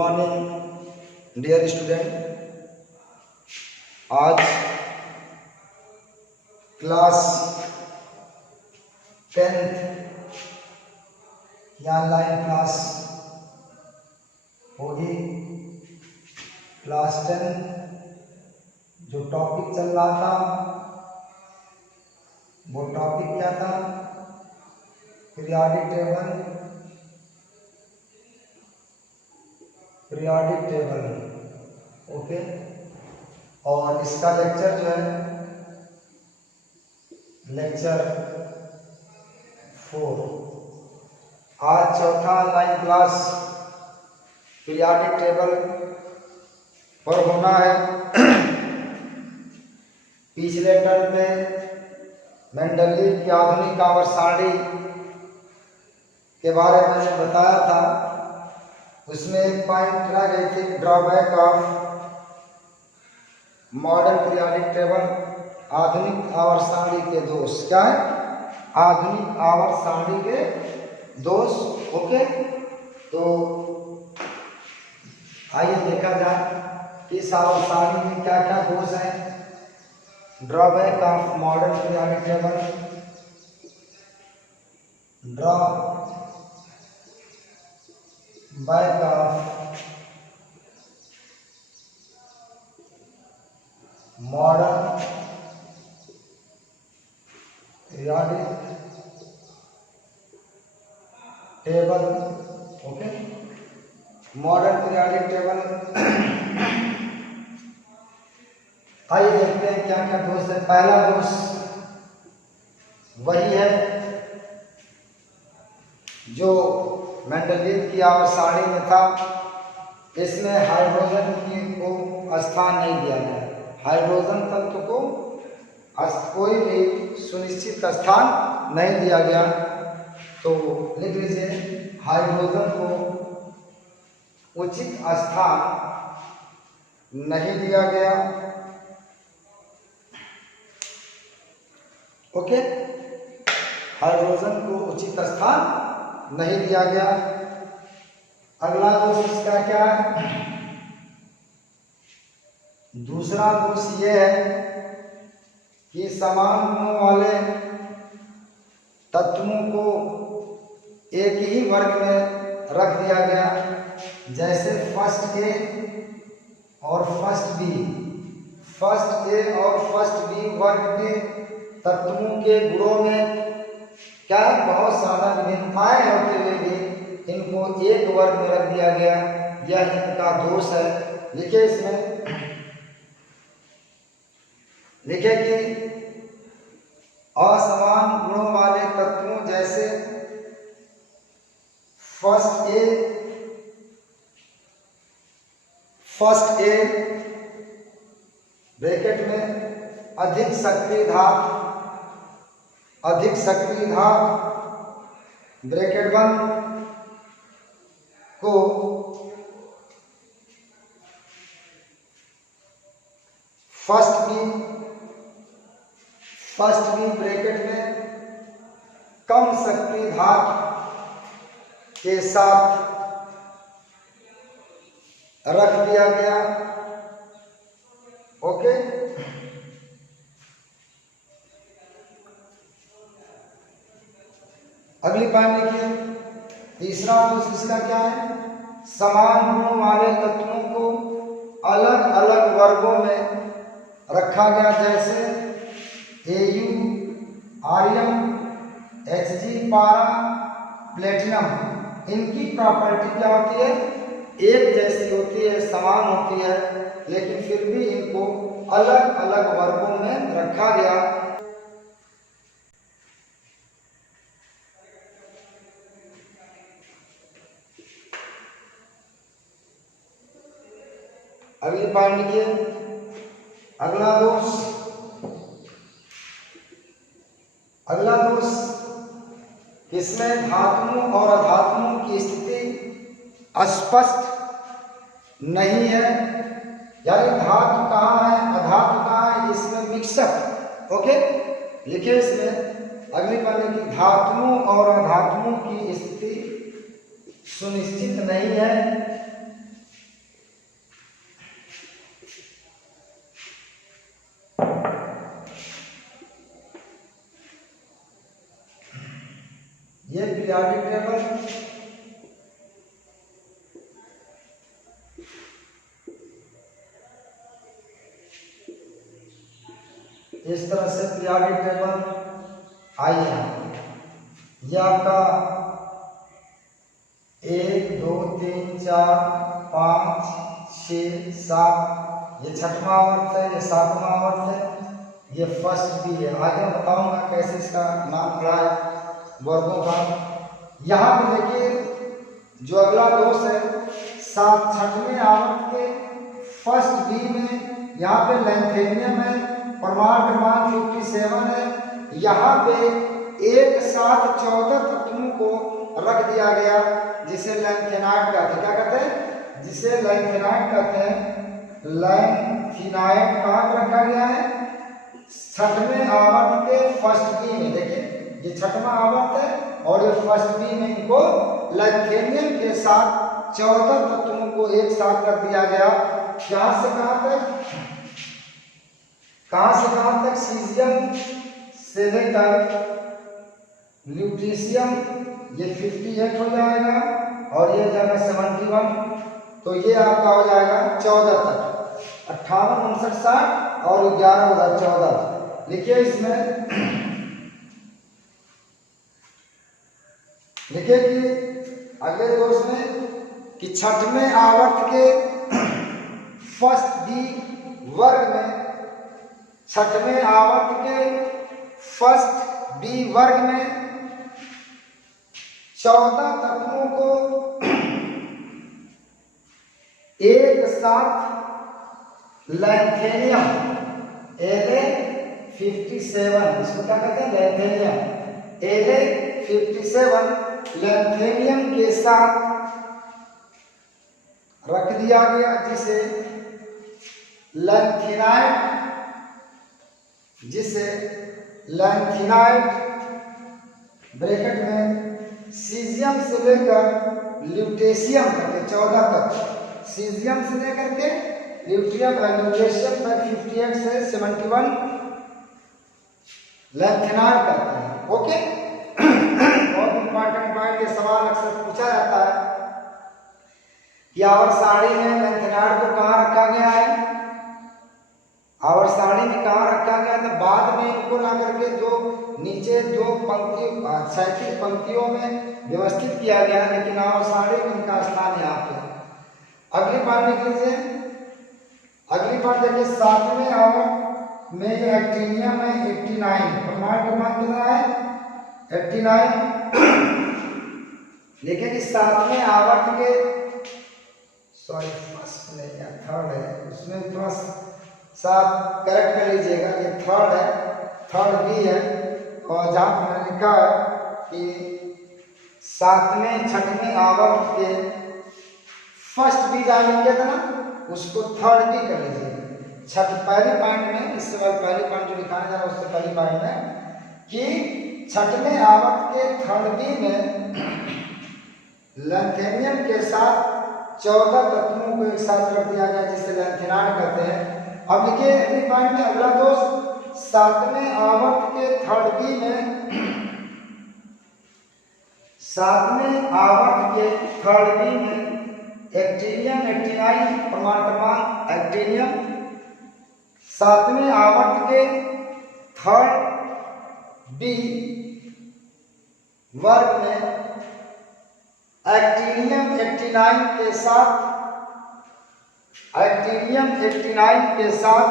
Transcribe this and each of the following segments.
Morning dear student. आज class 10th या online class होगी। क्लास 10 जो टॉपिक चल रहा था वो टॉपिक क्या था? Periodic table. ओके, और इसका लेक्चर जो है लेक्चर 4। आज चौथा ऑनलाइन क्लास पीरियोडिक टेबल पर होना है। पिछले टर्म में मेंडलीव की आधुनिक आवर्त सारणी के बारे में मैंने बताया था। उसमें एक पॉइंट रह गई थी, drawback of modern periodic table, आधुनिक आवर्त सारणी के दोष। क्या है? आधुनिक आवर्त सारणी के दोष। ओके, तो आइए देखा जाए कि इस आवर्त सारणी में क्या क्या दोष हैं। Drawback of modern periodic table, drawback of modern periodic table. Okay, modern periodic table. आइए देखते हैं क्या क्या दोष है। पहला दोष वही है जो मेंडलीव की आवर्त सारणी में था। इसमें हाइड्रोजन को स्थान नहीं दिया गया। हाइड्रोजन तत्व को कोई भी सुनिश्चित स्थान नहीं दिया गया। तो लिख लीजिए, हाइड्रोजन को उचित स्थान नहीं दिया गया। ओके, हाइड्रोजन को उचित स्थान नहीं दिया गया। अगला दोष इसका क्या है? दूसरा दोष ये है कि समान गुणों वाले तत्वों को एक ही वर्ग में रख दिया गया। जैसे फर्स्ट ए और फर्स्ट बी। फर्स्ट ए और फर्स्ट बी वर्ग के तत्वों के गुणों में क्या बहुत ज्यादा विभिन्नताएं होते हुए भी इनको एक वर्ग में रख दिया गया। यह इनका दोष है। लिखिए, इसमें लिखिए कि असमान गुणों वाले तत्वों जैसे फर्स्ट ए ब्रैकेट में अधिक सक्रिय धातु ब्रैकेट बंद को फर्स्ट बी ब्रैकेट में कम सक्रिय धातु के साथ रख दिया गया। ओके, अगली पॉइंट लिखिए। तीसरा दोष इसका क्या है? समान गुणों वाले तत्वों को अलग अलग वर्गों में रखा गया। जैसे Au आर्यम, Hg पारा, प्लेटिनम। इनकी प्रॉपर्टी क्या होती है? एक जैसी होती है, समान होती है, लेकिन फिर भी इनको अलग अलग वर्गों में रखा गया। अगली पॉइंट लिखिए। अगला दोष इसमें धातुओं और अधातुओं की स्थिति स्पष्ट नहीं है। यानी धातु कहाँ है, अधातु कहाँ है, इसमें मिक्सअप। ओके, लिखिए इसमें अगली पॉइंट की धातुओं और अधातुओं की स्थिति सुनिश्चित नहीं है। Periodic table. इस तरह से पीरियोडिक टेबल आई है। ये आपका 1 2 3 4 5 6 7 ये छठवां आवर्त है, ये सातवां आवर्त है, ये फर्स्ट भी है। आगे मैं बताऊंगा कैसे इसका नाम पड़ा है वर्गों का। यहाँ पे देखिए जो अगला दोष है छठवें आवर्त के फर्स्ट बी में यहाँ पे लैंथेनियम है, प्रमाण क्रमांक 57 है। यहाँ पे एक साथ 14 तत्वों को रख दिया गया जिसे लैंथेनाइड कहते हैं। क्या कहते हैं? जिसे लैंथेनाइड कहते हैं। लैंथेनाइड कहाँ रखा गया है? छठवें आवर्त के फर्स्ट बी में। देखिए ये छठवां आवर्त है और ये फर्स्ट बी में इनको लैंथेनियम के साथ 14 तत्वों को एक साथ रख दिया गया। कहां से कहां तक? कहां से कहां तक? सीजियम से लेकर ल्यूटीशियम, ये 58 हो जाएगा और ये जाएगा 71। तो ये आपका हो जाएगा 14 तक, 58 59 60 और 11 उधर 14। लिखिए इसमें लिखिए कि अगले दोष में कि छठवें आवर्त के फर्स्ट बी वर्ग में, छठवें आवर्त के फर्स्ट बी वर्ग में 14 तत्वों को एक साथ लैंथेनियम La57, इसको क्या कहते हैं? लैंथेनियम La57 लैंथेनियम के साथ रख दिया गया जिसे लैंथेनाइड ब्रैकेट में सीजियम से लेकर ल्यूटेशियम तक 14 तक, सीजियम से लेकर के ल्यूटियम ल्यूटेशियम तक 58 से 71 लैंथेनाइड कहते हैं। ओके बहुत इंपॉर्टेंट पॉइंट, ये सवाल अक्सर पूछा जाता है कि आवर्त सारणी में लैंथेनाइड को कहाँ रखा गया है? आवर्त सारणी में कहाँ रखा गया? तो बाद में इनको ला करके नीचे दो पंक्ति क्षैतिज पंक्तियों में व्यवस्थित किया गया, लेकिन आवर्त सारणी में इनका स्थान यहाँ पे। अगली बात देख लीजिए, अगली बात देखिए 7वें आवर्त में एक्टिनियम है 89, प्रमाण क्रमांक कितना है? 89। देखिए कि 7वें आवर्त के फर्स्ट में या थर्ड है, उसमें थोड़ा सा करेक्ट कर लीजिएगा, ये थर्ड है, थर्ड बी है। और जहाँ मैंने लिखा है कि 7वें 6वें आवर्त के फर्स्ट बी जाने कितना, उसको थर्ड बी कर लीजिएगा। पहली पॉइंट में, इससे पहली पॉइंट जो दिखाने जा रहा है उससे पहली पॉइंट में कि 6वें आवर्त के थर्ड बी में लैंथेनियम के साथ 14 तत्वों को एक साथ रख दिया गया जिसे लैंथेनाइड कहते हैं। अब देखिए अगली पॉइंट में अगला दोष 7वें आवर्त के थर्ड बी में, 7वें आवर्त के थर्ड बी में एक्टिनियम 89 प्रमाण क्रमांक एक्टिनियम, 7वें आवर्त के थर्ड बी वर्ग में एक्टिनियम 89 के साथ, एक्टिनियम 89 के साथ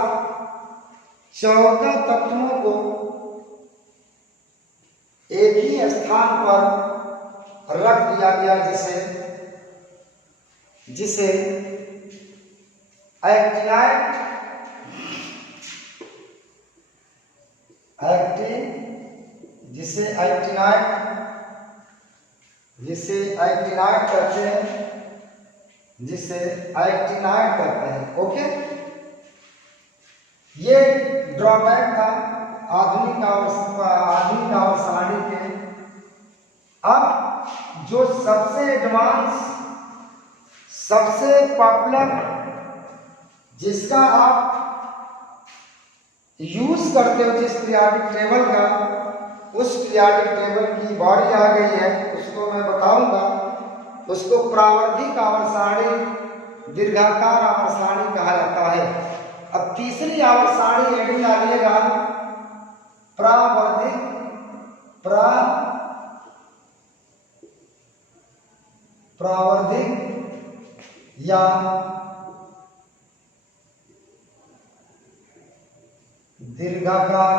14 तत्वों को एक ही स्थान पर रख दिया गया जिसे एक्टिनाइड कहते हैं। ओके, ये ड्रॉबैक था आधुनिक आवर्त सारणी के। अब जो सबसे एडवांस, सबसे पॉपुलर, जिसका आप यूज करते हो जिस पीरियोडिक टेबल का, उस पीरियोडिक टेबल की बारी आ गई है, उसको मैं बताऊंगा। उसको प्रावर्धिक आवर्त सारणी, दीर्घाकार आवर्त सारणी कहा जाता है। अब तीसरी आवर्त सारणी हेडिंग डालिएगा प्रावर्धिक या दीर्घाकार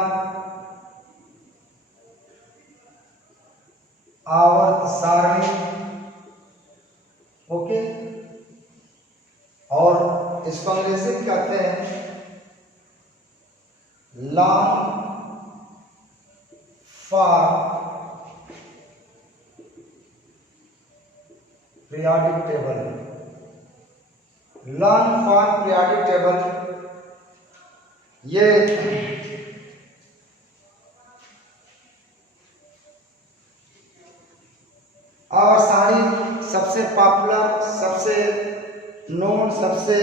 आवर्त सारणी। ओके, और इसको अंग्रेजी में कहते हैं long form periodic table. Long form periodic table ये आवर्त सारणी सबसे पॉपुलर, सबसे नोन, सबसे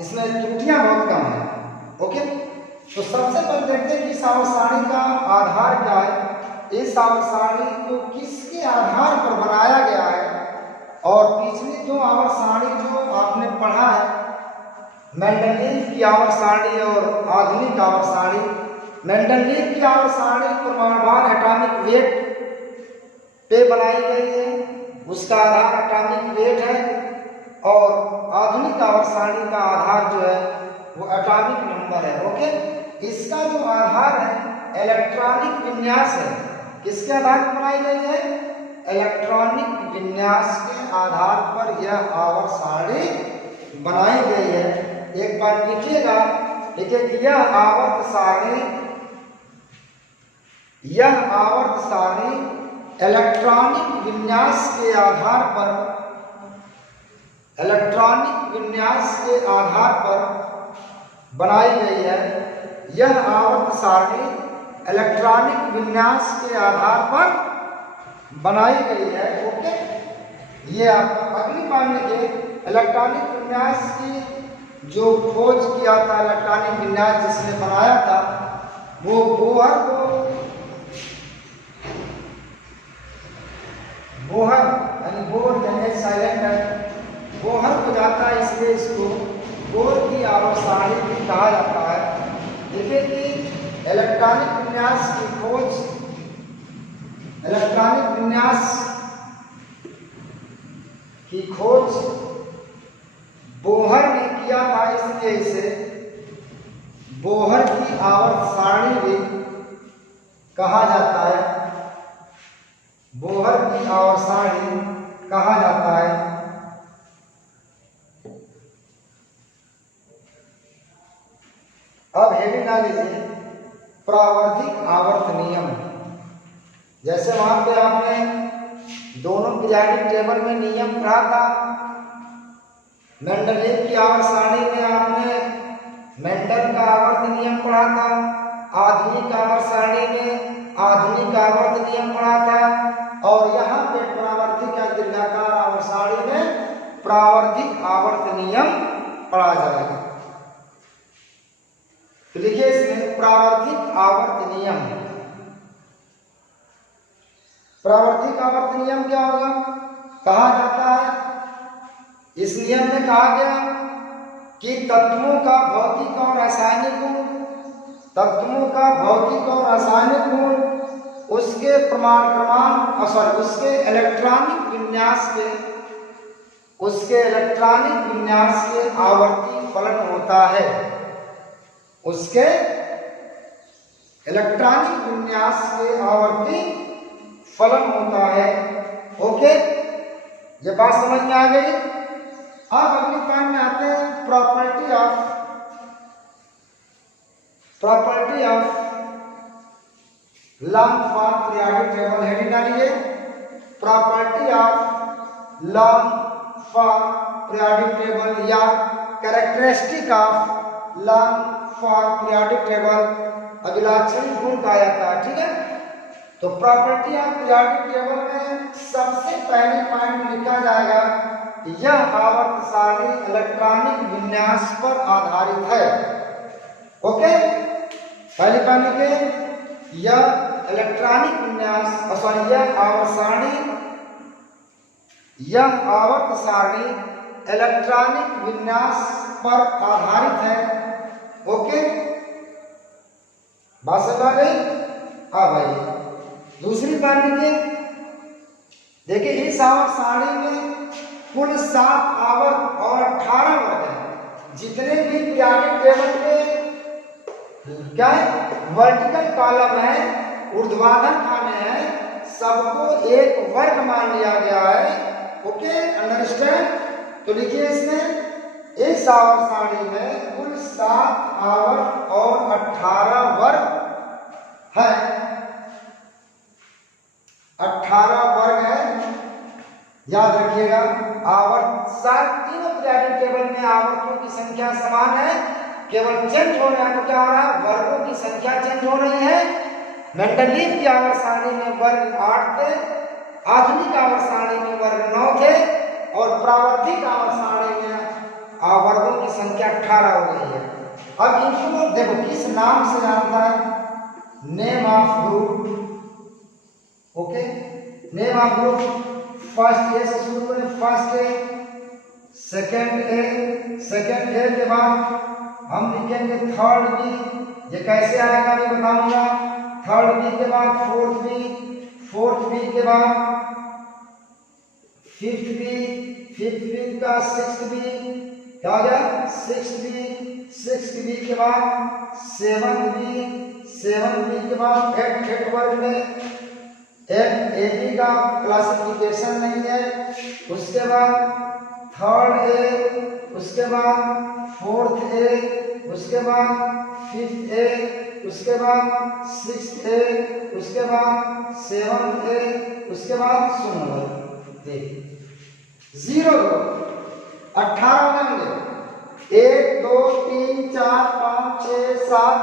इसमें त्रुटियां बहुत कम है। ओके, तो सबसे पहले देखते हैं कि इस आवर्त सारणी का आधार क्या है, इस आवर्त सारणी को किसके आधार पर बनाया गया है। और पिछली जो आवर्त सारणी जो आपने पढ़ा है, मेंडलीव की आवर्त सारणी और आधुनिक आवर्त सारणी। मेंडलीव की आवर्त सारणी परमाणुवार एटॉमिक वेट पे बनाई गई है, उसका आधार एटॉमिक वेट है। और आधुनिक आवर्त सारणी का आधार जो है वो एटॉमिक नंबर है। ओके, इसका जो आधार है इलेक्ट्रॉनिक विन्यास है। किसके आधार पर बनाई गई है? इलेक्ट्रॉनिक विन्यास के आधार पर यह आवर्त सारणी बनाई गई है। एक बार लिखिएगा, देखिए यह आवर्त सारणी इलेक्ट्रॉनिक विन्यास के आधार पर बनाई गई है। यह आवर्त सारणी इलेक्ट्रॉनिक विन्यास के आधार पर बनाई गई है। ओके, ये आपका अगली बात लिखिए, इलेक्ट्रॉनिक विन्यास की जो खोज किया था, इलेक्ट्रॉनिक विन्यास जिसने बनाया था, वो बोहर यानी साइलेंट है, बोहर को जाता है, इसलिए इसको बोहर की आवर्त सारणी भी कहा जाता है। देखिए कि इलेक्ट्रॉनिक विन्यास की खोज, इलेक्ट्रॉनिक विन्यास की खोज बोहर ने किया था, इसलिए इसे बोहर की आवर्त सारणी भी कहा जाता है। बोहर की आवर्त सारणी कहा जाता है। अब हेडिंग डाल लीजिए प्रावर्धिक आवर्त नियम। जैसे वहां पे आपने दोनों पीरियोडिक टेबल में नियम पढ़ा था, मेंडलीव की आवर्त सारणी में आपने मेंडल का आवर्त नियम पढ़ा था, आधुनिक आवर्त सारणी में आधुनिक आवर्त नियम पढ़ा था, और यहाँ पे प्रावर्धिक या दीर्घाकार आवर्त सारणी में प्रावर्धिक आवर्त नियम पढ़ा जाएगा। तो लिखिए इसमें प्रावर्धिक आवर्त नियम। प्रावर्धिक आवर्त नियम क्या होगा? कहा जाता है, इस नियम में कहा गया कि तत्वों का भौतिक और रासायनिक गुण उसके उसके इलेक्ट्रॉनिक विन्यास के आवर्ती फलन होता है। उसके इलेक्ट्रॉनिक विन्यास के आवर्ती फलन होता है। ओके, ये बात समझ में आ गई। अब अगली पॉइंट में आते हैं property of long form periodic table. Heading डालिए property of long form periodic table या characteristic of long form periodic table अभिलाक्षणिक गुण कहा जाता है। ठीक है, तो प्रॉपर्टी ऑफ पीरियोडिक टेबल में सबसे पहले पॉइंट लिखा जाएगा, यह आवर्त सारणी इलेक्ट्रॉनिक विन्यास पर आधारित है। ओके, पहले पॉइंट लिखिए यह इलेक्ट्रॉनिक विन्यास यह आवर्त सारणी इलेक्ट्रॉनिक विन्यास पर आधारित है। ओके, बात समझ आ गई? हाँ भाई, दूसरी बात देखिए इस आवर्त सारणी में कुल 7 आवर्त और 18 वर्ग है। जितने भी पीरियोडिक टेबल में क्या है, वर्टिकल कॉलम है, ऊर्ध्वाधर खाने हैं, सबको एक वर्ग मान लिया गया है। Okay, understand? तो लिखिए इसमें इस आवर्त सारणी में कुल 7 आवर्त और 18 वर्ग है। 18 वर्ग है, याद रखिएगा। आवर्त 7 तीनों पीरियोडिक टेबल में आवर्तों की संख्या समान है, केवल चेंज हो रहा है। तो क्या हो रहा है, वर्गों की संख्या चेंज हो रही है। मेंडलीव की आवर्त सारणी में वर्ग 8 थे, आधुनिक आवर्त सारणी में वर्ग 9 थे, और प्रावर्तिक आवर्त सारणी में वर्गों की संख्या 18 हो गई है। अब इनको देखो किस नाम से जानता है, name of group. Okay, name of group first A से शुरू करें, फर्स्ट ए, सेकेंड ए के बाद हम लिखेंगे थर्ड बी। ये कैसे आएगा मैं बताऊंगा। थर्ड बी के बाद फोर्थ बी के बाद फिफ्थ बी का सिक्स्थ बी, क्या हो गया, सिक्स्थ बी के बाद सेवंथ बी के बाद एट वर्ग में ए बी का क्लासिफिकेशन नहीं है। उसके बाद थर्ड ए, उसके बाद फोर्थ ए, उसके बाद फिफ्थ ए, उसके बाद सिक्स्थ ए, उसके बाद सेवंथ ए, उसके बाद सुनो देख 0 18 होंगे। 1 2 3 4 5 6 7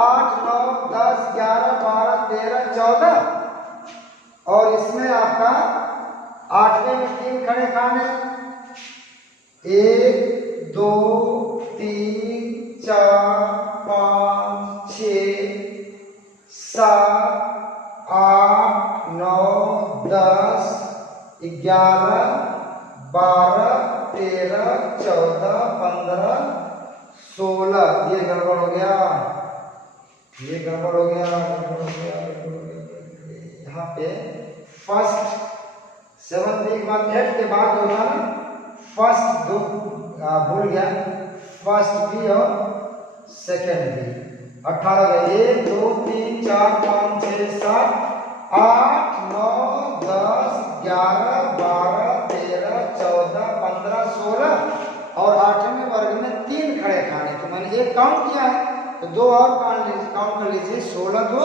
8 9 10 11 12 13 14, और इसमें आपका 8वें में 3 खड़े खाने, 1 2 3 4 5 6 7 8 9 10 11 12 13 14 15 16। ये गड़बड़ हो गया, ये गड़बड़ हो गया। यहाँ पे फर्स्ट 7 के बाद 8 के बाद जो था ना, फर्स्ट दो भूल गया, फर्स्ट बी और सेकेंड बी। 18 1 2 3 4 5 6 7 8 9 10 11 12 13 14 15 16, और 8वें वर्ग में 3 खड़े खाने। तो मैंने एक काउंट किया है, तो 2 और काउंट कर लीजिए, 16 2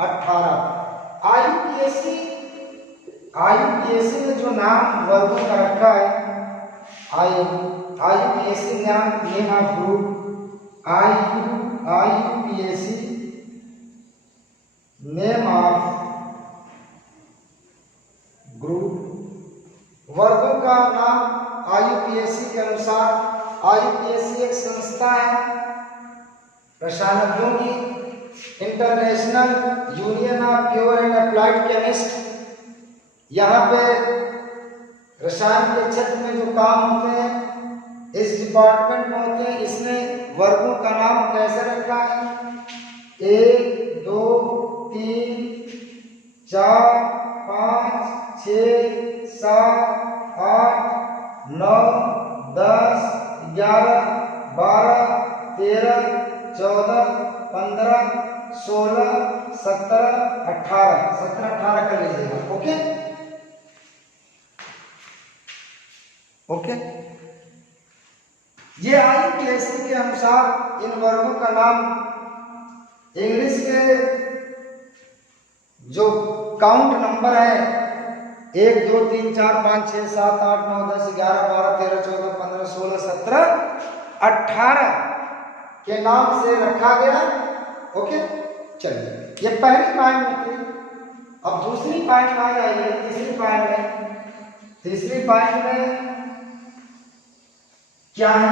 18। आईयूपीएससी में जो नाम वर्गों का रखा है, आईयूपीएससी name of group, आईयूपीएससी name of group, वर्गों का नाम आईयूपीएससी के अनुसार। आईयूपीएससी एक संस्था है रसायनज्ञों की, international union of pure and applied chemist. यहाँ पे रसायन के क्षेत्र में जो काम होते हैं इस डिपार्टमेंट में होते हैं। इसने वर्गों का नाम कैसे रखा है, 1 2 3 4 5 6 7 8 9 10 11 12 13 14 15 16 17 18 कर लीजिएगा। ओके ओके, ये आईयूपीएससी के अनुसार इन वर्गों का नाम इंग्लिश के जो काउंट नंबर है 1 2 3 4 5 6 7 8 9 10 11 12 13 14 15 16 17 18 के नाम से रखा गया। ओके, चलिए ये पहली पॉइंट में थी। अब दूसरी पॉइंट आ जाइए, तीसरी पॉइंट में क्या है,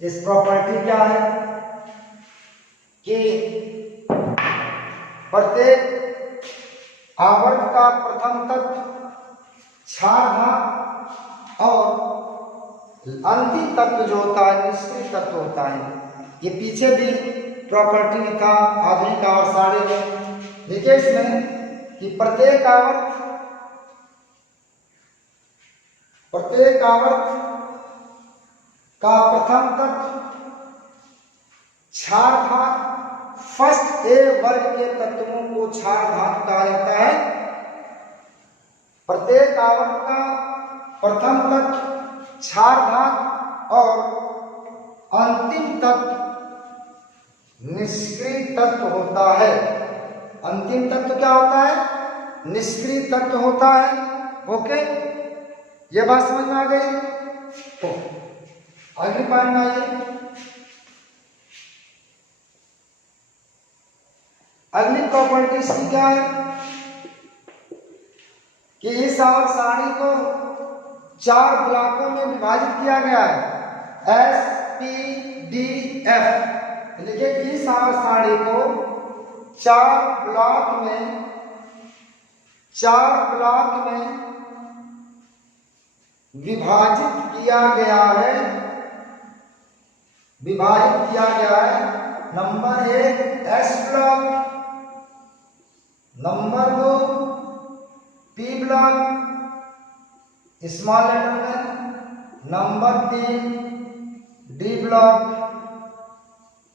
इस प्रॉपर्टी क्या है कि प्रत्येक आवर्त का प्रथम तत्व क्षारधात और अंतिम तत्व जो होता है निष्क्रिय तत्व होता है। ये पीछे भी प्रॉपर्टी में था आधुनिक आवर्त सारणी में। देखिए इसमें कि प्रत्येक आवर्त का प्रथम तत्व क्षारधात, फर्स्ट ए वर्ग के तत्वों को क्षारधात कहा जाता है। प्रत्येक आवर्त का प्रथम तत्व क्षारधात और अंतिम तत्व निष्क्रिय तत्व होता है। अंतिम तत्व क्या होता है? निष्क्रिय तत्व होता है। ओके, ये बात समझ में आ गई? तो अगली पॉइंट में आइए। अगली प्रॉपर्टी इसकी क्या है कि इस आवर्त सारणी को 4 ब्लॉकों में विभाजित किया गया है, एस पी डी एफ। देखिए इस आवर्त सारणी को 4 ब्लॉक में विभाजित किया गया है। Number 1 S block, number 2 P block small letter में, number 3 D block,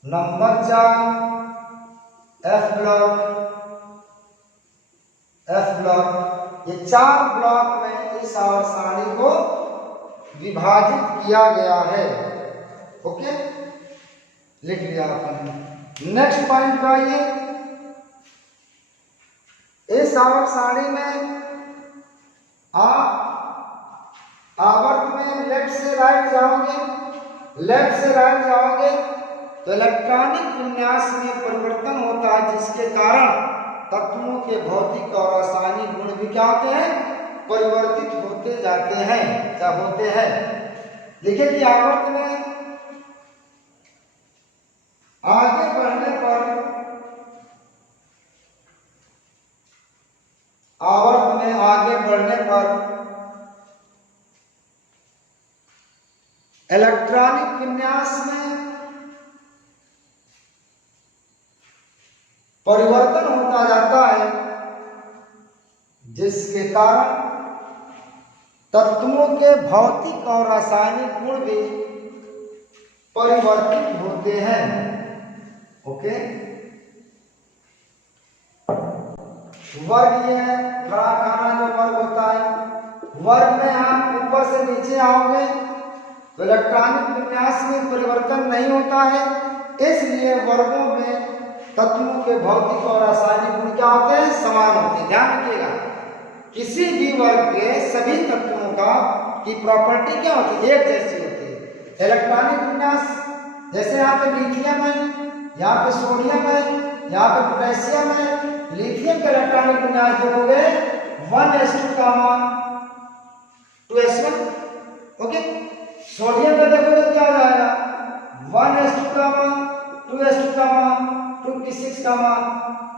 number 4 F block. ये 4 ब्लॉक में इस आवर्त सारणी को विभाजित किया गया है। ओके, लिख लिया आपने। नेक्स्ट पॉइंट पे आइए। इस आवर्त सारणी में आप आवर्त में लेफ्ट से राइट जाओगे तो इलेक्ट्रॉनिक विन्यास में परिवर्तन होता है, जिसके कारण तत्वों के भौतिक और रासायनिक गुण भी क्या होते हैं? परिवर्तित होते जाते हैं, क्या होते हैं। देखिए कि आवर्त में आगे बढ़ने पर इलेक्ट्रॉनिक विन्यास में परिवर्तन होता जाता है, जिसके कारण तत्वों के भौतिक और रासायनिक गुण भी परिवर्तित होते हैं। ओके, वर्ग ये है, खड़ा खाना जो वर्ग होता है। वर्ग में आप ऊपर से नीचे आओगे तो इलेक्ट्रॉनिक विन्यास में परिवर्तन नहीं होता है, इसलिए वर्गों में तत्वों के भौतिक और रासायनिक गुण क्या होते हैं? समान होते हैं। ध्यान रखिएगा, किसी भी वर्ग के सभी तत्वों की प्रॉपर्टी क्या होती है? एक जैसी होती है। इलेक्ट्रॉनिक विन्यास जैसे यहाँ पे लिथियम है, यहाँ पे सोडियम है, यहाँ पे पोटेशियम है। लिथियम का इलेक्ट्रॉनिक विन्यास देखोगे 1s2, 2s1। ओके, सोडियम का देखोगे क्या हो जाएगा? 1s2, 2s2, 2p6,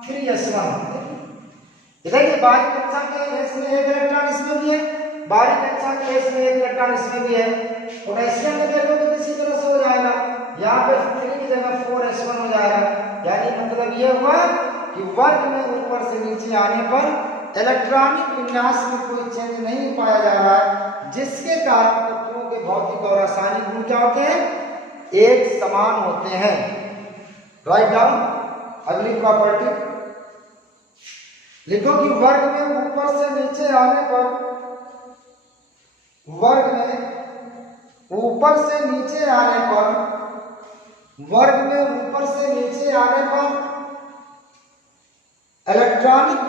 3s1। देखिए बारीक कक्षा के इसमें एक इलेक्ट्रॉन इसमें भी है, बारीक कक्षा के इसमें एक इलेक्ट्रॉन इसमें भी है। पोटेशियम में देखोगे तो इसी तरह से हो जाएगा, यहाँ पे 3 की जगह 4s1 हो जाएगा। यानी मतलब ये हुआ कि वर्ग में ऊपर से नीचे आने पर इलेक्ट्रॉनिक विन्यास में कोई चेंज नहीं पाया जा रहा है, जिसके कारण तत्वों के भौतिक और रासायनिक गुण क्या होते हैं? एक समान होते हैं। Write down. अगली प्रॉपर्टी लिखो कि वर्ग में ऊपर से नीचे आने पर इलेक्ट्रॉनिक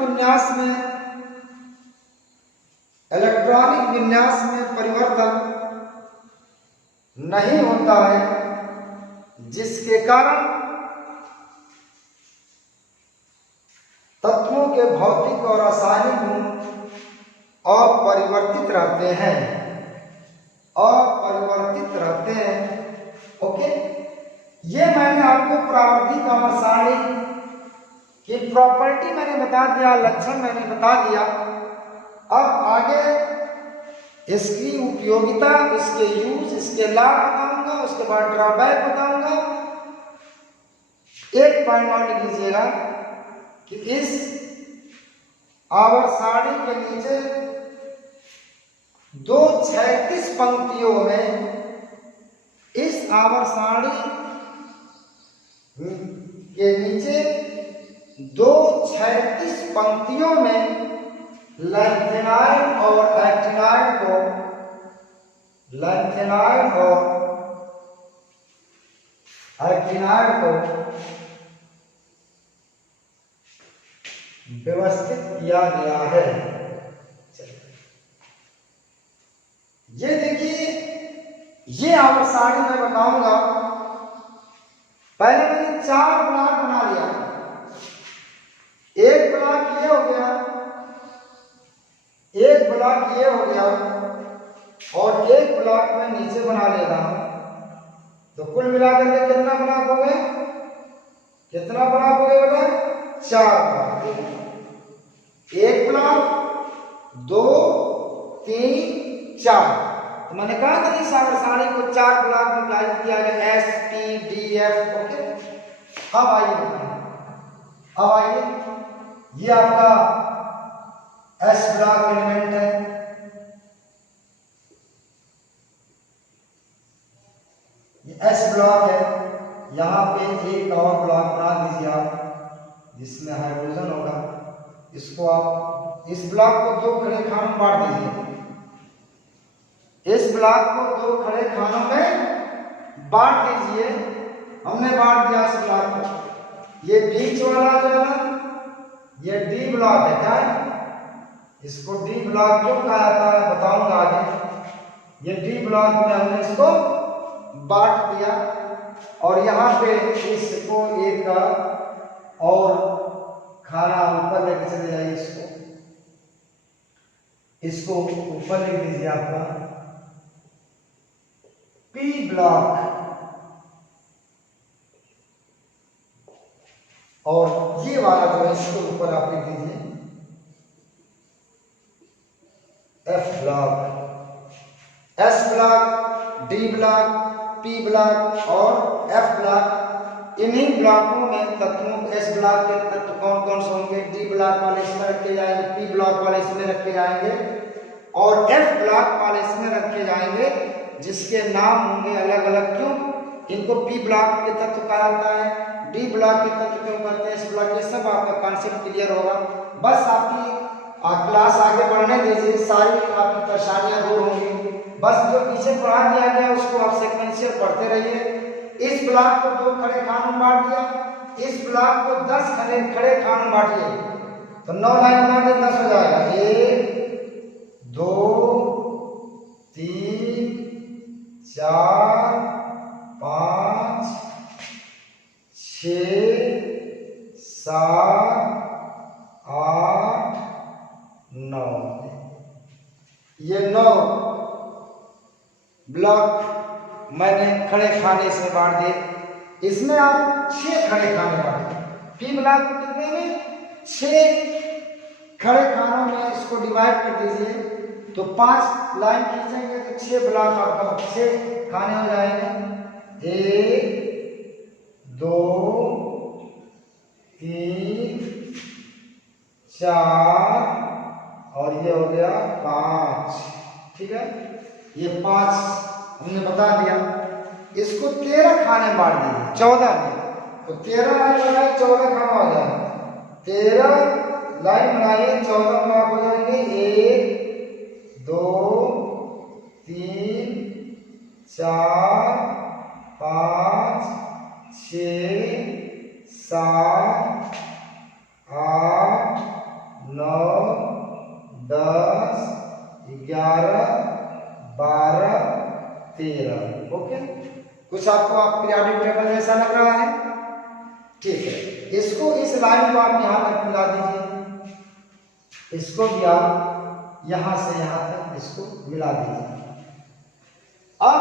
विन्यास में परिवर्तन नहीं होता है, जिसके कारण तत्वों के भौतिक और रासायनिक गुण अपरिवर्तित रहते हैं। ओके, ये मैंने आपको प्रारंभिक आवर्त सारणी कि प्रॉपर्टी मैंने बता दिया, लक्षण मैंने बता दिया। अब आगे इसकी उपयोगिता, इसके यूज, इसके लाभ बताऊंगा, उसके बाद ड्रॉबैक बताऊंगा। एक पॉइंट और लिख लीजिएगा कि इस आवर्त सारणी के नीचे 2 36 पंक्तियों में, इस आवर्त सारणी के नीचे 2 36 पंक्तियों में लैंथेनाइड और एक्टिनाइड को, लैंथेनाइड और एक्टिनाइड को व्यवस्थित किया गया है। ये देखिए, ये आवर्त सारणी मैं बताऊंगा। पहले मैंने 4 ब्लॉक बना लिया। एक ब्लॉक ये हो गया, एक ब्लॉक ये हो गया, और एक ब्लॉक मैं नीचे बना लेता हूं। तो कुल मिलाकर के कितना ब्लॉक हो गए? कितना ब्लॉक हो गए बेटा? 4 ब्लॉक। एक ब्लॉक, 2, 3, 4। तो मैंने कहा था इस आवर्त सारणी को 4 ब्लॉक में विभाजित किया गया, S, T, D, F। Okay, अब आइए, ये आपका S ब्लॉक एलिमेंट है। ये S ब्लॉक है। यहाँ पे एक और ब्लॉक बना दीजिए आप, जिसमें हाइड्रोजन होगा। इसको आप, इस ब्लॉक को 2 खड़े खानों में बांट दीजिए। इस ब्लॉक को 2 खड़े खानों में बांट दीजिए। हमने बांट दिया इस ब्लॉक को। ये बीच वाला जो है ना, ये D ब्लॉक है। क्या है? इसको D ब्लॉक क्यों कहा जाता है बताऊंगा आगे। ये D ब्लॉक में हमने इसको बांट दिया, और यहाँ पे इसको एक और खाना ऊपर लेके चले जाइए। इसको ऊपर लिख दीजिए आपका P ब्लॉक, और ये वाला जो है इसको ऊपर आप लिख दीजिए F block. S block, D block, P block और F ब्लॉक। इन्हीं ब्लॉकों में तत्वों, S ब्लॉक के तत्व कौन कौन से होंगे? D ब्लॉक वाले इसमें रखे जाएंगे, P ब्लॉक वाले इसमें रखे जाएंगे, और F ब्लॉक वाले इसमें रखे जाएंगे, जिसके नाम होंगे अलग अलग। क्यों? इनको P ब्लॉक के तत्व कहा जाता है, D ब्लॉक के तत्व क्यों कहते हैं, S ब्लॉक। ये सब आपका कॉन्सेप्ट क्लियर होगा। बस आपकी क्लास आगे बढ़ने दीजिए, सारी आपकी परेशानियां दूर होंगी। बस जो पीछे पढ़ा दिया गया उसको आप सेक्वेंशियल पढ़ते रहिए। इस ब्लॉक को 2 खड़े खानों में बांट दिया, इस ब्लॉक को 10 खड़े खानों में बांटिए, तो 9 लाइन बना के 10 हो जाएगा। 1, 2, 3, 4, 5, 6, 7, 8, 9। ये 9 ब्लॉक मैंने खड़े खाने से बांट दिए। इसमें आप 6 खड़े खाने बांटे। P ब्लॉक कितने में? 6 खड़े खानों में इसको डिवाइड कर दीजिए, तो 5 लाइन खींचेंगे तो 6 ब्लॉक आपका 6 खाने हो जाएंगे। 1, 2, 3, 4, और ये हो गया 5। ठीक है, ये 5 हमने बता दिया। इसको 13 खाने बांट दीजिए, 14 में, तो 13 लाइन बनाए 14 खाना हो जाएगा। 13 लाइन बनाइए, 14 ब्लॉक हो जाएंगे। 1, 2, 3, 4, 5, 6, 7, 8, 9, 10, 11, 12, 13। ओके, कुछ आपको आप पीरियोडिक टेबल जैसा लग रहा है? ठीक है, इसको, इस लाइन को आप यहां तक मिला दीजिए, इसको भी आप यहां से यहां तक इसको मिला दीजिए। अब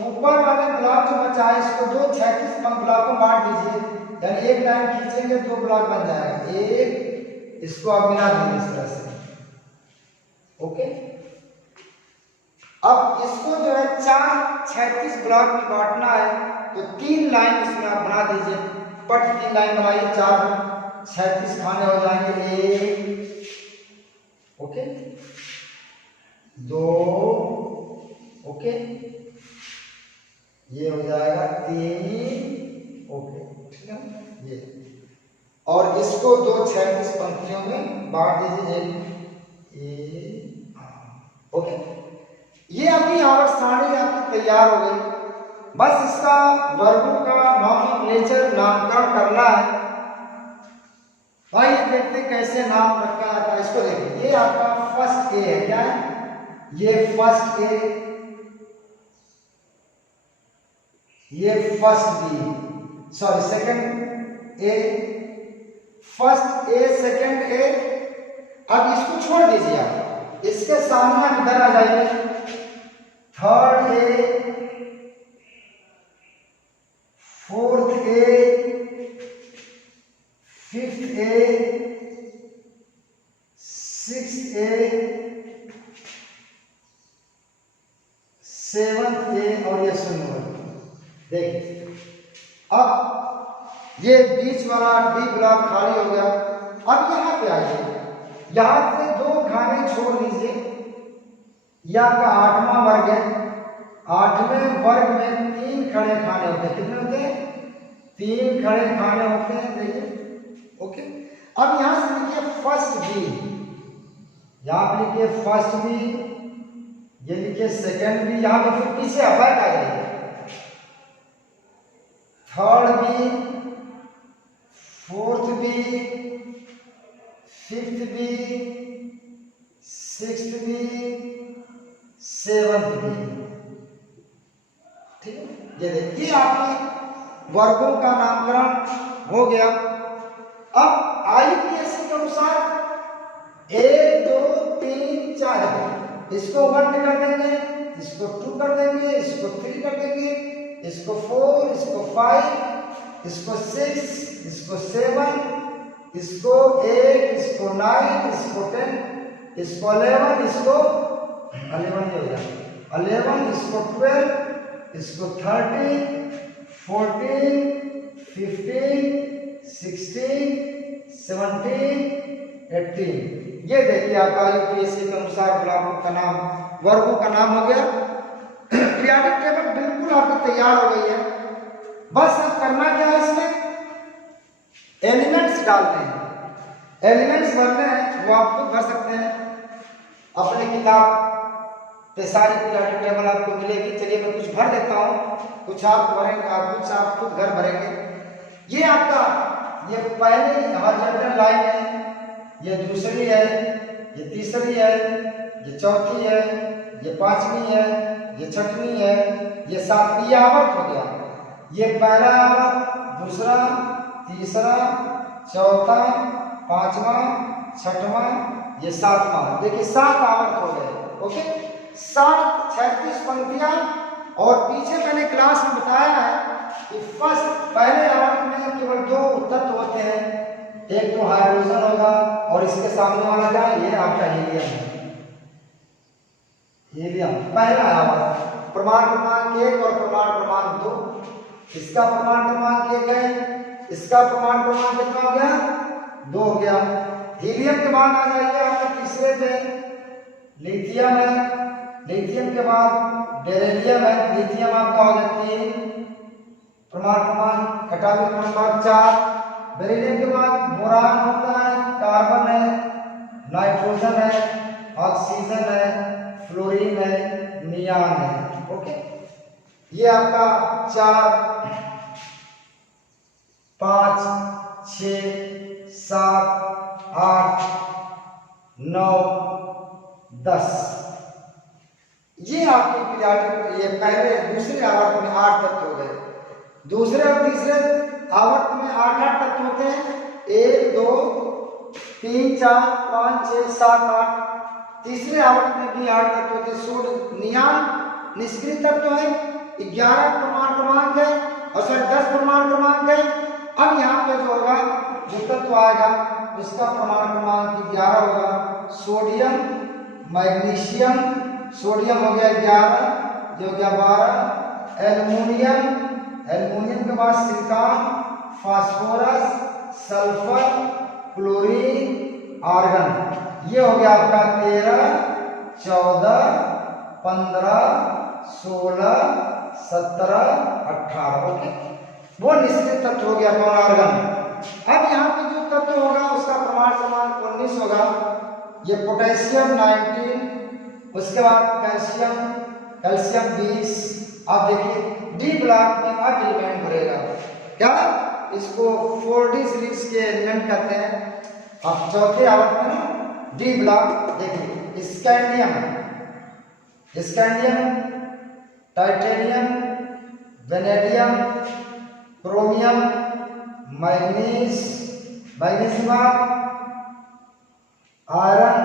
ऊपर वाले ब्लॉक जो बचा है इसको 2 36 ब्लॉकों में बांट दीजिए। यानी एक लाइन खींचेंगे 2 ब्लॉक बन जाएगा। एक, इसको आप मिला देंगे इस तरह से। ओके, अब इसको जो है 4 36 ब्लॉक में बांटना है, तो 3 लाइन इसमें आप बना दीजिए। पट 3 लाइन बनाइए, 4 36 खाने हो जाएंगे। 1, ओके, 2, ओके, ये हो जाएगा 3, ओके, ठीक है ये। और इसको 2 36 पंक्तियों में बांट दीजिए। ओके, ये आपकी आवर्त सारणी आपकी तैयार हो गई। बस इसका वर्गों का नॉमेनक्लेचर नामकरण करना है। आइए देखते कैसे नाम रखा जाता है। इसको देखिए, ये आपका फर्स्ट ए है। क्या है ये? फर्स्ट ए, ये first B, sorry second A, first A, second A. अब इसको छोड़ दीजिए आप, इसके सामने आप इधर आ जाइए। Third A, fourth A, fifth A, sixth A, seventh A, और ये सुनो देखिए। अब ये बीच वाला डी ब्लॉक खाली हो गया। अब यहां पे आइए, यहां से 2 खाने छोड़ दीजिए। यह आपका 8वां वर्ग है। 8वें वर्ग में 3 खड़े खाने होते हैं। कितने होते हैं? 3 खड़े खाने होते हैं। देखिए, ओके। अब यहां से लिखिए फर्स्ट बी, यहां लिखिए फर्स्ट बी, ये लिखिए सेकंड बी। यहां पे फिर पीछे बैक आ जाइए। Third B, fourth B, fifth B, sixth B, seventh B. ठीक है, ये देखिए आपके वर्गों का नामकरण हो गया। अब आईपीएससी के अनुसार 1, 2, 3, 4 इसको 1 कर देंगे, इसको 2 कर देंगे, इसको 3 कर देंगे, इसको 4, इसको 5, इसको 6, इसको 7, इसको 8, इसको 9, इसको 10, इसको 11, इसको 11 हो गया 11, इसको 12, इसको 13, 14, 15, 16, 17, 18। ये देखिए आपका यूपीएससी के अनुसार ब्लॉकों का नाम, वर्गों का नाम हो गया। पीरियोडिक टेबल बिल्कुल आपकी तैयार हो गई है। बस अब करना क्या है, इसमें एलिमेंट्स डालने हैं, एलिमेंट्स भरने हैं। वो आप खुद भर सकते हैं अपनी किताब पे, सारी पीरियोडिक टेबल आपको मिलेगी। चलिए मैं कुछ भर देता हूँ, कुछ आप भरेंगे, कुछ आप खुद घर भरेंगे। ये आपका ये पहली हॉरिजॉन्टल लाइन है, ये दूसरी है, ये तीसरी है, ये चौथी है, ये 5वीं है, ये 6वीं है, ये 7वीं आवर्त हो गया। ये पहला आवर्त, दूसरा, तीसरा, चौथा, 5वां, 6वां, ये 7वां। देखिए 7 आवर्त हो गए। ओके, 7 36 पंक्तियां। और पीछे मैंने क्लास में बताया है कि फर्स्ट पहले आवर्त में केवल 2 तत्व होते हैं, एक तो हाइड्रोजन होगा और इसके सामने वाला क्या है, ये आपका हीलियम है। हीलियम पहला आवर्त, प्रमाण क्रमांक 1 और प्रमाण क्रमांक 2। इसका प्रमाण क्रमांक 1 है, इसका प्रमाण क्रमांक कितना हो गया, 2 हो गया। हीलियम के बाद आ जाइए आपका तीसरे पे, लिथियम है, लिथियम के बाद बेरिलियम है, लिथियम आपका हो गया 3, प्रमाण क्रमांक एटॉमिक नंबर 4। बेरिलियम के बाद बोरान होता है, कार्बन है, नाइट्रोजन है, ऑक्सीजन है, फ्लोरीन है, नियान है। ओके, ये आपका 4, 5, 6, 7, 8, 9, 10। ये आपके पीरियोडिक, ये पहले दूसरे आवर्त में 8 तत्व हो गए। दूसरे और तीसरे आवर्त में 8 तत्व होते हैं, 1, 2, 3, 4, 5, 6, 7, 8। तीसरे आवर्त में भी 8 तत्व होते हैं। सोडियम नियान निष्क्रिय तत्व है, 11 प्रमाण क्रमांक है, और 10 प्रमाण क्रमांक है। अब यहाँ पे जो होगा जो तत्व आएगा उसका प्रमाण क्रमांक 11 होगा। सोडियम मैग्नीशियम, सोडियम हो गया 11, जो हो गया 12। एल्युमिनियम, एल्युमिनियम के बाद silicon, phosphorus, sulphur, chlorine, argon. ये हो गया आपका 13, 14, 15, 16, 17, 18। ओके, वो निश्चित तत्व हो गया कौन? आर्गन। अब यहाँ पे जो तत्व होगा उसका प्रमाण क्रमांक 19 होगा। ये पोटेशियम 19, उसके बाद कैल्शियम, कैल्शियम 20। आप देखिए डी ब्लॉक में अब एलिमेंट भरेगा क्या? इसको 4D सीरीज के एलिमेंट कहते हैं। अब चौथे आवर्त में डी ब्लॉक देखिए scandium, scandium, titanium, vanadium, chromium, manganese, manganese के बाद आयरन,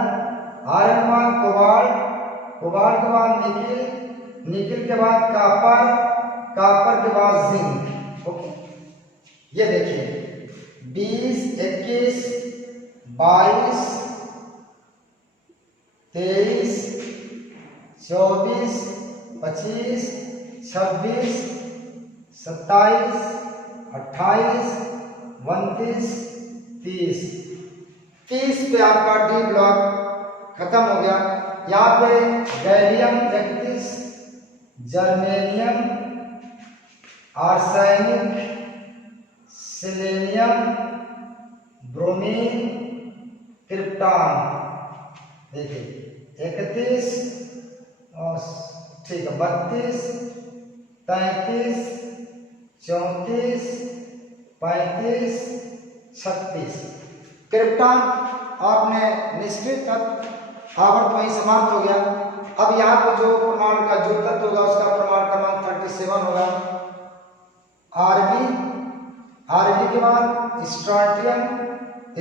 आयरन के बाद कोबाल्ट, कोबाल्ट के बाद निकिल, निकिल के बाद कॉपर, कॉपर के बाद जिंक। ओके, ये देखिए 20, 21, 22, 23, 24, 25, 26, 27, 28, 29, 30। 30 पे आपका डी ब्लॉक खत्म हो गया। यहाँ पे gallium 31, germanium, arsenic, selenium, bromine, krypton. देखिए 31 और ठीक है 32, 33, 34, 35, 36। क्रिप्टॉन आपने निष्क्रिय आवर्त वही समाप्त हो गया। अब यहाँ पे जो प्रमाण का जो तत्व होगा उसका प्रमाण क्रमांक 37 होगा। आरबी, आरबी के बाद स्ट्राटियम,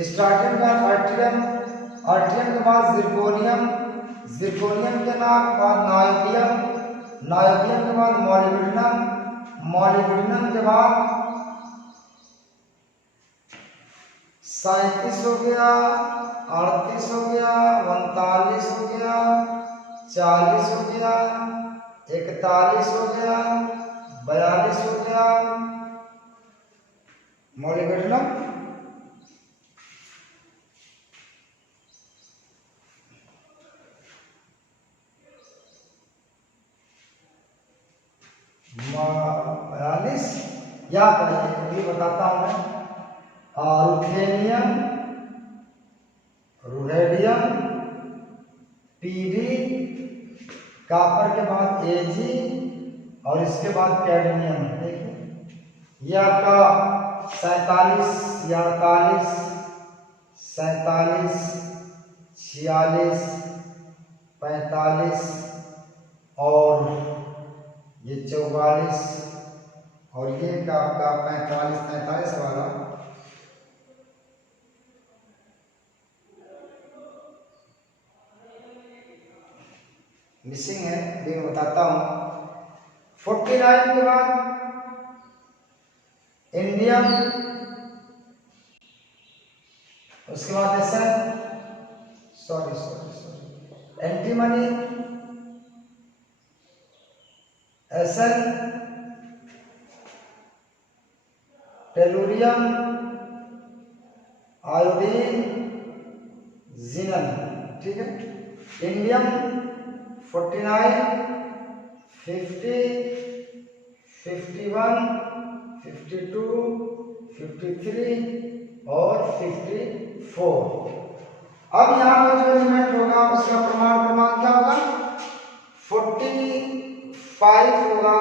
स्ट्राटियम के बाद अर्टियम, अर्टियम के बाद जिरकोनियम, जिरकोनियम के बाद नायोबियम, नायोबियम के बाद मॉलिब्डेनम, मॉलिब्डेनम के बाद 37 हो गया, 38 हो गया, 39 हो गया, 40 हो गया, 41 हो गया, 42 हो गया। मॉलिब्डेनम या ये बताता हूं मैं। रुथेनियम, रुहेडियम, पीडी, कॉपर के बाद एजी और इसके बाद कैडमियम। देखिए ये आपका 47, 48, 47, 46, 45 और ये 44 और ये का आपका 45, 43 वाला मिसिंग है, भी मैं बताता हूं। 49 के बाद इंडियम, उसके बाद एंटीमनी, एसएल, टेलुरियम, आयोडीन, जिनन। ठीक है, इंडियम 49, 50, 51, 52, 53 और 54। अब यहाँ पे जो एलिमेंट होगा उसका प्रमाण क्रमांक क्या होगा? 45 होगा।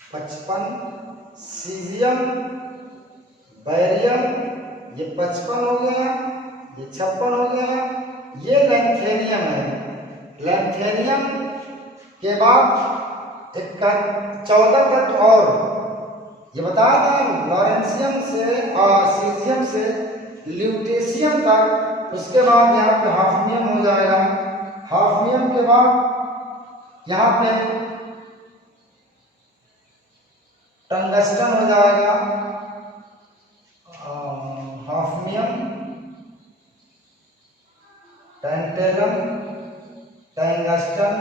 पचपन सीजियम, बैरियम, ये 55 हो गया, ये 56 हो गया। ये लैंथेनियम है। लैंथेनियम के बाद एक 14 तत्व और ये बताया था लॉरेंसियम से और सीजियम से ल्यूटेशियम तक, उसके बाद यहाँ पे हाफनियम हो जाएगा, हाफनियम के बाद यहाँ पे टंगस्टन हो जाएगा, हाफनियम, टेंटेलम, टंगस्टन,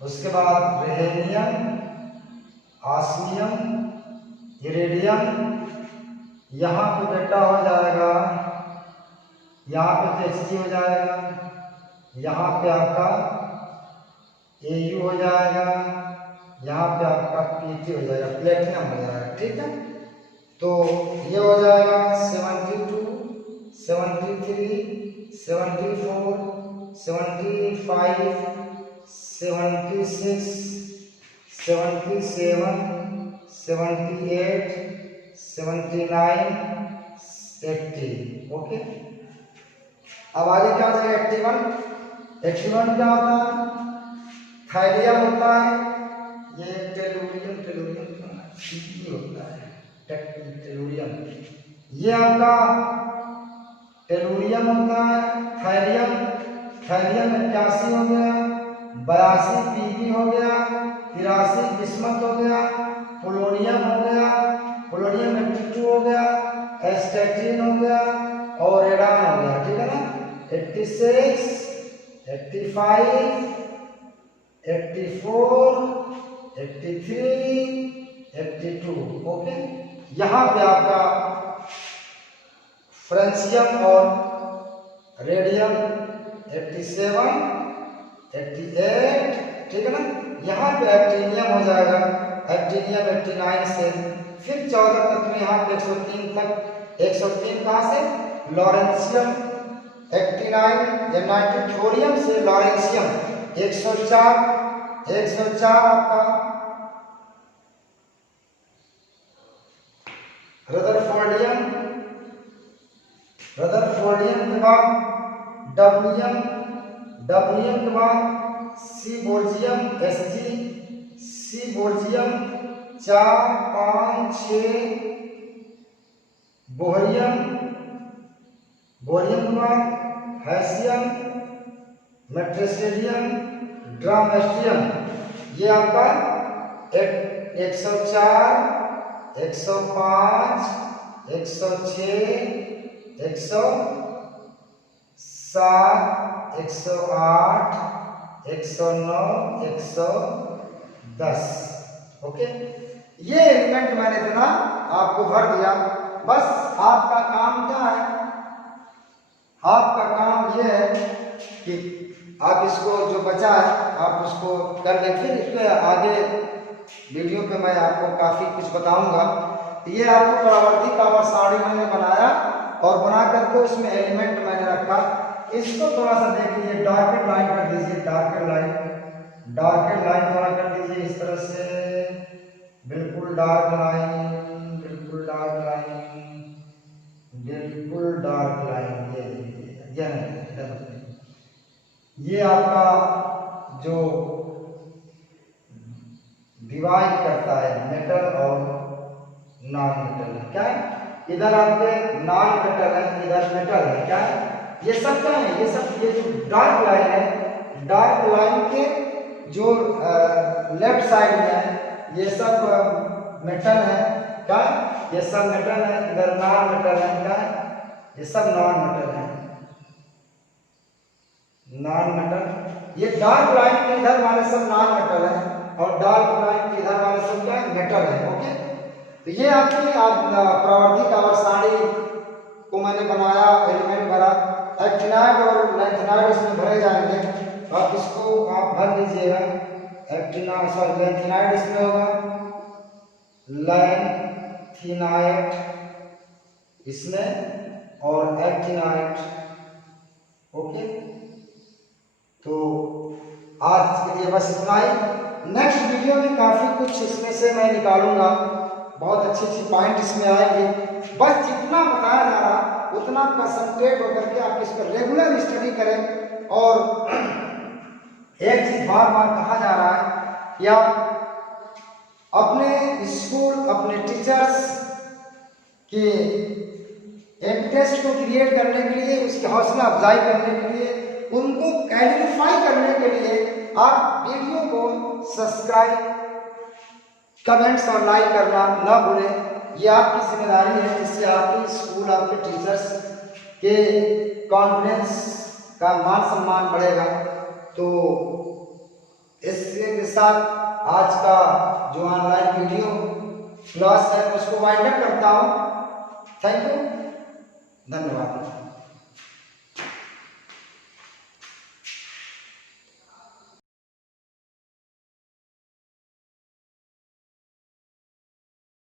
उसके बाद रेहेनियम, ऑस्मियम, इरिडियम, यहाँ पे बेटा हो जाएगा, यहाँ पे तो Hg हो जाएगा, यहाँ पे आपका Au हो जाएगा, यहाँ पे आपका Pg हो जाएगा, प्लेटिनम हो जाएगा। ठीक है, तो ये हो जाएगा 72, 73, 74, 75, 76, 77, 78, 79, 80। ओके, अब आगे क्या हो जाएगा 81। 81 क्या होता है? थाइलियम होता है, ये टेलुरियम, होता है, टेलुरियम, ये आपका टेलुरियम होता है। थाइलियम, थाइलियम 81 हो गया, 82 पीबी हो गया, 83 बिस्मथ हो गया, पोलोनियम हो गया, पोलोनियम 82 हो गया, एस्टेटिन हो गया और रेडान हो गया। ठीक है ना, 86, 85, 84, 83, 82। ओके, यहाँ पे आपका फ्रेंशियम और रेडियम 87, 88। ठीक है ना, यहाँ पे एक्टीनियम हो जाएगा, एक्टीनियम 89 से फिर 14 तक में यहाँ पे 103 तक। 103 कहाँ से? लॉरेंशियम 89 या 90, थोरियम से लॉरेंशियम 104, 104 आपका रदरफोर्डियम, रदरफोर्डियम के बाद डब्लियम, डब्लियम के बाद सीबोर्जियम Sg, सीबोर्जियम 4, 5, 6, बोहरियम, बोहरियम के बाद हैसियम, मेट्रेसेडियम, ड्रामेस्टियम, ये आपका 104, 105, 106, 107, 108, 109, 110। ओके, ये एलिमेंट मैंने इतना आपको भर दिया। बस आपका काम क्या है? आपका काम ये है कि आप इसको जो बचा है आप उसको कर लें, फिर इसमें आगे वीडियो पे मैं आपको काफ़ी कुछ बताऊंगा। ये आपको परावर्तित आवर्त सारणी मैंने बनाया और बना करके उसमें एलिमेंट मैंने रखा। इसको थोड़ा सा देख लीजिए, डार्केड लाइन कर दीजिए, डार्केड लाइन, डार्केड लाइन थोड़ा कर दीजिए इस तरह से, बिल्कुल डार्क लाइन, बिल्कुल डार्क लाइन, बिल्कुल डार्क लाइन। ये आपका जो डिवाइड करता है मेटल और नॉन मेटल है, क्या है? इधर आपके नॉन मेटल है, इधर मेटल है, क्या है? ये सब क्या है? ये सब, ये जो डार्क लाइन है, डार्क लाइन के जो लेफ्ट साइड में है ये सब मेटल है, क्या? ये सब मेटल है, इधर नॉन मेटल है, क्या है? ये सब नॉन मेटल है, नॉन मेटल। ये डार्क लाइन के इधर वाले सब नॉन मेटल है और डार्क लाइन के इधर वाले सब क्या है? मेटल है। ओके, तो ये आपकी प्रावर्तिक आवर्त सारणी को मैंने बनाया, एलिमेंट भरा, एक्टिनाइड और लैंथेनाइड इसमें भरे जाएंगे। आप इसको आप भर लीजिएगा, एक्टिनाइड सॉरी लैंथेनाइड इसमें होगा, लैंथेनाइड इसमें और एक्टिनाइड। ओके, तो आज के लिए बस इतना ही। नेक्स्ट वीडियो में काफ़ी कुछ इसमें से मैं निकालूंगा, बहुत अच्छी अच्छी पॉइंट इसमें आएंगे। बस जितना बताया जा रहा उतना कंसंट्रेट होकर के आप इस पर रेगुलर स्टडी करें। और एक चीज बार बार कहा जा रहा है कि आप अपने स्कूल, अपने टीचर्स की इंटरेस्ट को क्रिएट करने के लिए, उसकी हौसला अफजाई करने के लिए, उनको क्लैरिफाई करने के लिए आप वीडियो को सब्सक्राइब, कमेंट्स और लाइक करना न भूलें। ये आपकी जिम्मेदारी है, जिससे आपके स्कूल, आपके टीचर्स के कॉन्फिडेंस का मान सम्मान बढ़ेगा। तो इसके साथ आज का जो ऑनलाइन वीडियो क्लास है उसको वाइंड अप करता हूँ। थैंक यू, धन्यवाद।